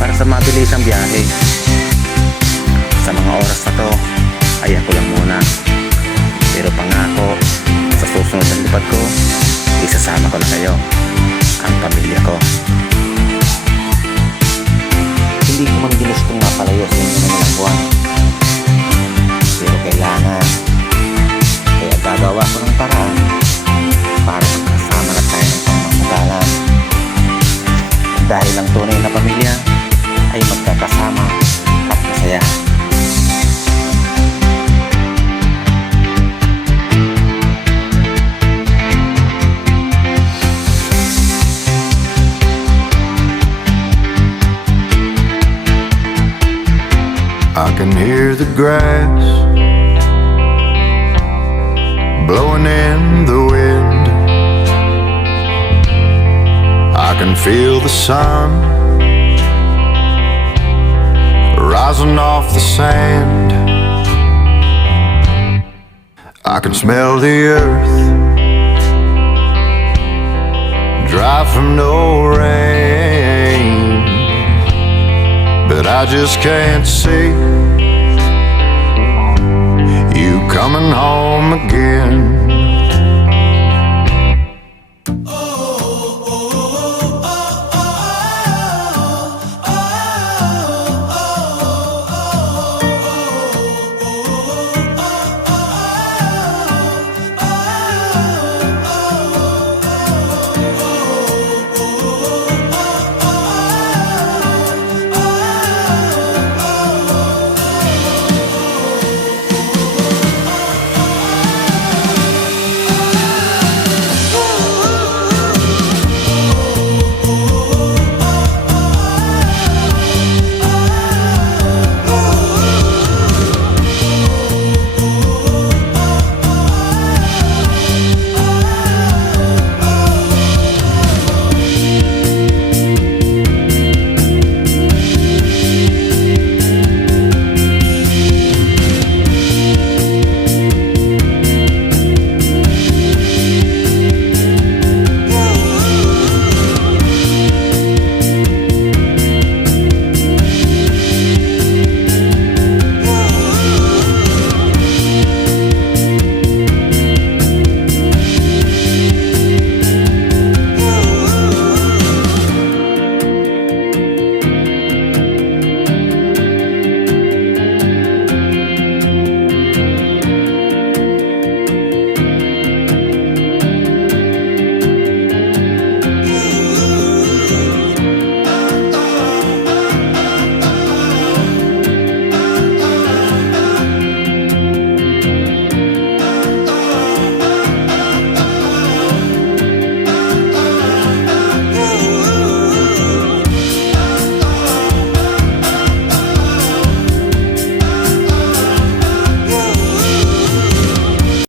para sa mabilisang biyahe. Sa mga oras na to ay ako lang muna, pero pangako sa susunod na lipad ko, isasama ko na kayo, ang pamilya ko. Hindi ko man ginustong mapalayo sa inyo ng ilang buwan, pero kailangan, kaya gagawa ko ng paraan para magkasama na tayo ng pangmamagalan. Dahil ang tunay na pamilya ay magkakasama at masaya. I can hear the grass blowing in the wind. I can feel the sun rising off the sand. I can smell the earth dry from no rain, but I just can't see